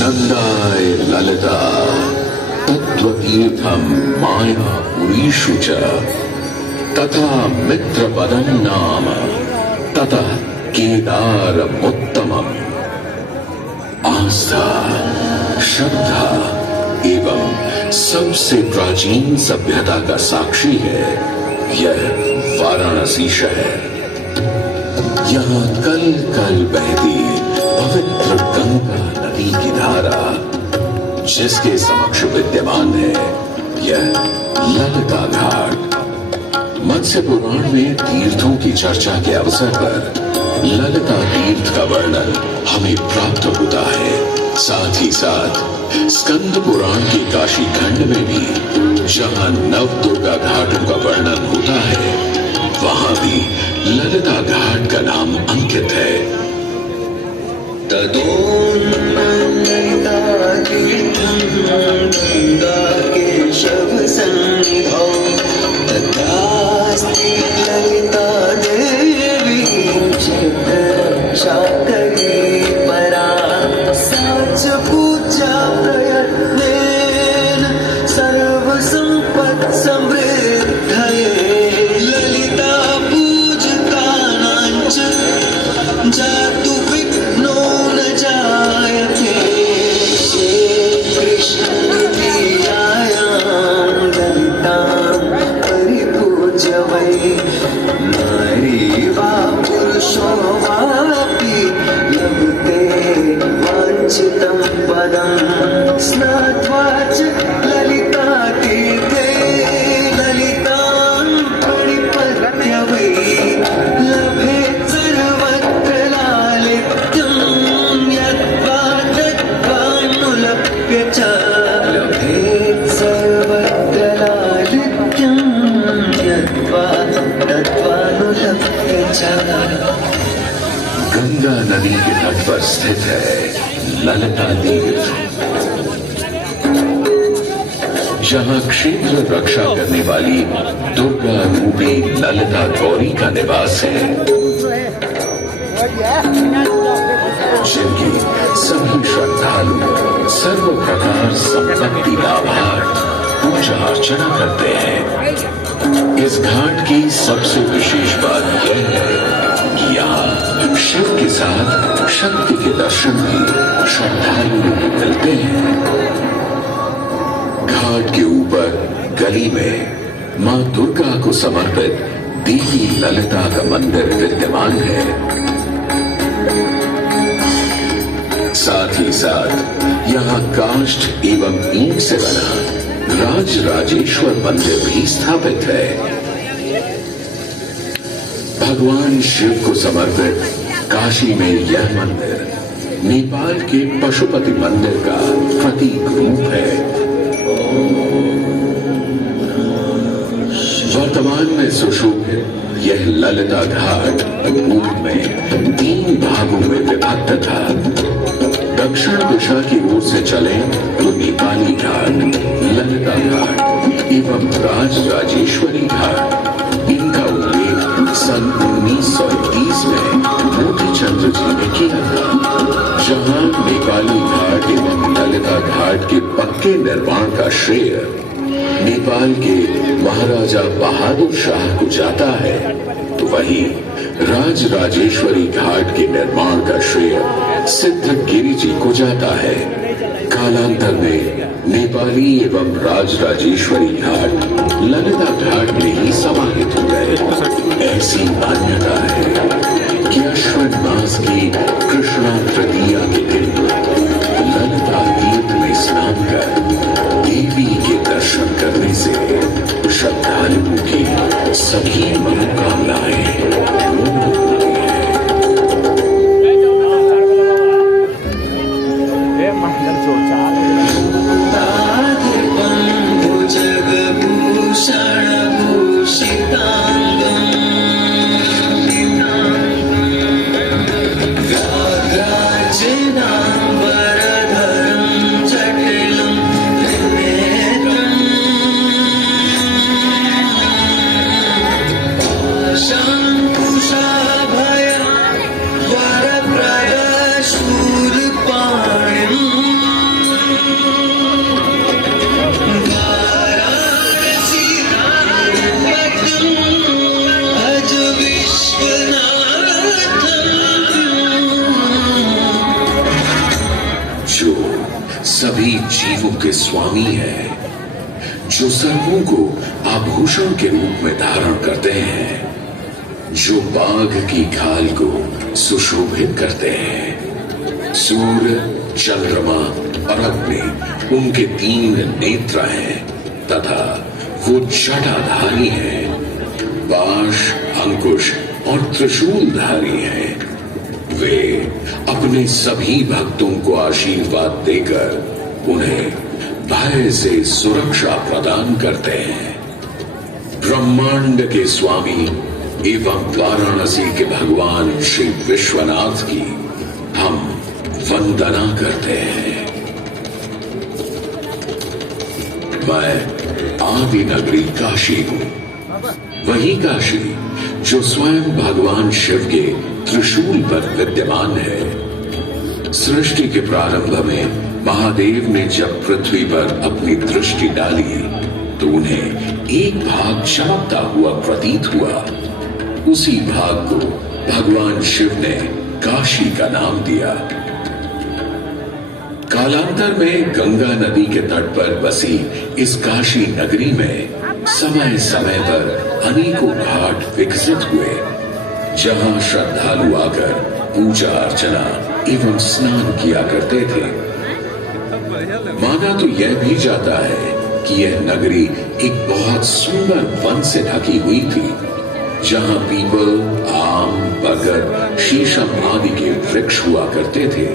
नंदाय ललिता तत्त्वतीर्थम मायापुरीषु च तथा मित्रपदम नाम ततः केदारमुत्तमम्। आस्था, श्रद्धा एवं सबसे प्राचीन सभ्यता का साक्षी है यह वाराणसी शहर। यहाँ कल कल बहती पवित्र गंगा नदी की धारा, जिसके समक्ष विद्यमान है यह ललिता घाट। मत्स्य पुराण में तीर्थों की चर्चा के अवसर पर ललिता तीर्थ का वर्णन हमें प्राप्त होता है। साथ ही साथ स्कंद पुराण के काशी खंड में भी जहां नव दुर्गा घाटों का वर्णन होता है, वहां भी ललिता घाट का नाम अंकित है। ललिता तीर्थं गंगा केशव सन्निधौ तत्रास्ति ललिता देवी चित्रशाकरी परा सा च पूजा प्रयत्नेन सर्वसम्पत्समृद्धये ललिता पूजकानां च जातु विघ्नो न जायते। श्री कृष्ण द्वितीयायां ललितां परिपूज्य वै नारी वा पुरुषो वापि लभते वाञ्छितं पदं स्नात्वा च ललिता तीर्थे ललितां परिपद्य वै लभेत् सर्वत्र लालित्यं यद्वा तद्वानुलभ्य च लभेत् सर्वत्र लालित्यं यद्वा तद्वानुलभ्य च। गंगा नदी के तट पर स्थित है ललिता तीर्थ, जहां क्षेत्र रक्षा करने वाली दुर्गा रूपी ललिता गौरी का निवास है, जिनकी सभी श्रद्धालु सर्व प्रकार संपत्ति लाभार्थ पूजा अर्चना करते हैं। इस घाट की सबसे विशेष बात यह है कि यहाँ शिव के साथ शक्ति के दर्शन भी श्रद्धालुओं को मिलते हैं। घाट के ऊपर गली में मां दुर्गा को समर्पित देवी ललिता का मंदिर विद्यमान है। साथ ही साथ यहाँ काष्ठ एवं ईंट से बना राज राजेश्वर मंदिर भी स्थापित है। भगवान शिव को समर्पित काशी में यह मंदिर नेपाल के पशुपति मंदिर का प्रतीक रूप है। वर्तमान में सुशोभित यह ललिता घाट पूर्व में 3 भागों में विभक्त था। दक्षिण दिशा की ओर से चले तो नेपाली घाट, ललिता घाट एवं राज राजेश्वरी घाट। इनका उल्लेख सन 1931 में मोती चंद्र जी ने किया था, जहां नेपाली घाट एवं ललिता घाट के पक्के निर्माण का श्रेय नेपाल के महाराजा बहादुर शाह को जाता है, तो वहीं राज राजेश्वरी घाट के निर्माण का श्रेय सिद्धगिरी जी को जाता है। कालांतर में नेपाली एवं राज राजेश्वरी घाट ललिता घाट में ही समाहित हो गए। ऐसी मान्यता है कि अश्विन मास की कृष्णा तृतीया के दिन ललिता तीर्थ में स्नान कर देवी के दर्शन करने से श्रद्धालुओं की सभी मनोकामनाएं पूर्ण होती हैं। भूषणभूषितांगं व्याघ्रा सभी जीवों के स्वामी है, जो सर्पों को आभूषण के रूप में धारण करते हैं, जो बाघ की खाल को सुशोभित करते हैं। सूर्य, चंद्रमा और अग्नि उनके 3 नेत्र हैं तथा वो जटाधारी हैं, पाश, अंकुश और त्रिशूलधारी हैं। वे अपने सभी भक्तों को आशीर्वाद देकर उन्हें भय से सुरक्षा प्रदान करते हैं। ब्रह्मांड के स्वामी एवं वाराणसी के भगवान श्री विश्वनाथ की हम वंदना करते हैं। मैं आदि नगरी काशी हूं, वही काशी जो स्वयं भगवान शिव के त्रिशूल पर विद्यमान है। सृष्टि के प्रारंभ में महादेव ने जब पृथ्वी पर अपनी दृष्टि डाली तो उन्हें एक भाग चमकता हुआ प्रतीत हुआ। उसी भाग को भगवान शिव ने काशी का नाम दिया। कालांतर में गंगा नदी के तट पर बसी इस काशी नगरी में समय समय पर अनेकों घाट विकसित हुए, जहां श्रद्धालु आकर पूजा अर्चना एवं स्नान किया करते थे। माना तो यह भी जाता है कि यह नगरी एक बहुत सुंदर वन से ढकी हुई थी, जहां पीपल, आम, बरगद, शीशम आदि के वृक्ष हुआ करते थे,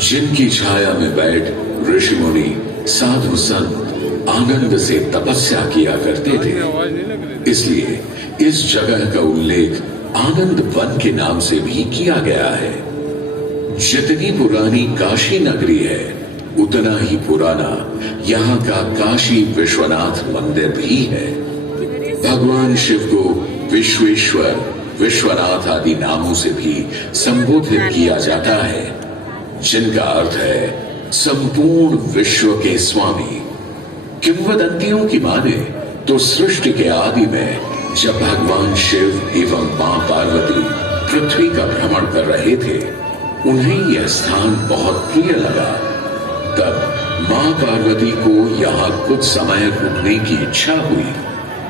जिनकी छाया में बैठ ऋषि मुनि, साधु संत आनंद से तपस्या किया करते थे। इसलिए इस जगह का उल्लेख आनंद वन के नाम से भी किया गया है। जितनी पुरानी काशी नगरी है, उतना ही पुराना यहाँ का काशी विश्वनाथ मंदिर भी है। भगवान शिव को विश्वेश्वर, विश्वनाथ आदि नामों से भी संबोधित किया जाता है, जिनका अर्थ है संपूर्ण विश्व के स्वामी। किंवदंतियों की माने तो सृष्टि के आदि में जब भगवान शिव एवं मां पार्वती पृथ्वी का भ्रमण कर रहे थे, उन्हें यह स्थान बहुत प्रिय लगा। तब मां पार्वती को यहाँ कुछ समय रुकने की इच्छा हुई,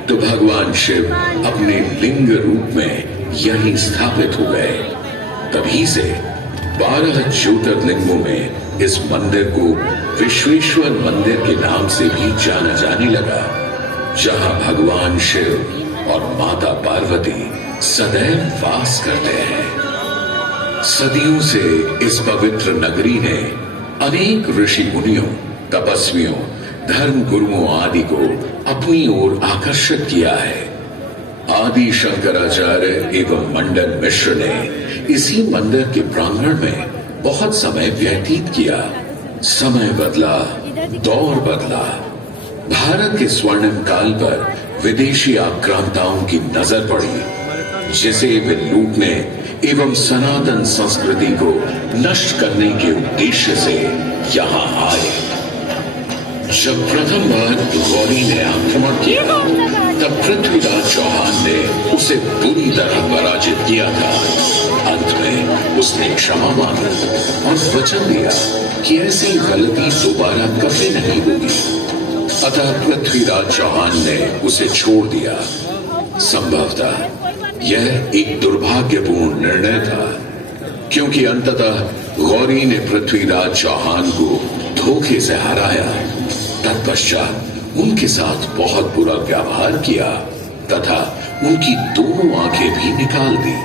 तो भगवान शिव अपने लिंग रूप में यहीं स्थापित हो गए। तभी से 12 ज्योतिर्लिंगों में इस मंदिर को विश्वेश्वर मंदिर के नाम से भी जाना जाने लगा, जहां भगवान शिव और माता पार्वती सदैव वास करते हैं। सदियों से इस पवित्र नगरी ने अनेक ऋषि मुनियों, तपस्वियों, धर्म गुरुओं आदि को अपनी ओर आकर्षित किया है। आदि शंकराचार्य एवं मंडन मिश्र ने इसी मंदिर के प्रांगण में बहुत समय व्यतीत किया। समय बदला, दौर बदला। भारत के स्वर्णिम काल पर विदेशी आक्रांताओं की नजर पड़ी, जिसे वे लूटने एवं सनातन संस्कृति को नष्ट करने के उद्देश्य से यहाँ आए। जब प्रथम बार गौरी ने आक्रमण किया, तब पृथ्वीराज चौहान ने उसे बुरी तरह पराजित किया था। अंत में उसने क्षमा मांगी और वचन दिया कि ऐसी गलती दोबारा कभी नहीं होगी। अतः पृथ्वीराज चौहान ने उसे छोड़ दिया। संभवतः यह एक दुर्भाग्यपूर्ण निर्णय था, क्योंकि अंततः गौरी ने पृथ्वीराज चौहान को धोखे से हराया। तत्पश्चात उनके साथ बहुत बुरा व्यवहार किया तथा उनकी दोनों आंखें भी निकाल दी।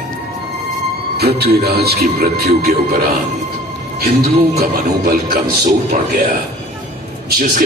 पृथ्वीराज की मृत्यु के उपरांत हिंदुओं का मनोबल कमजोर पड़ गया, जिसके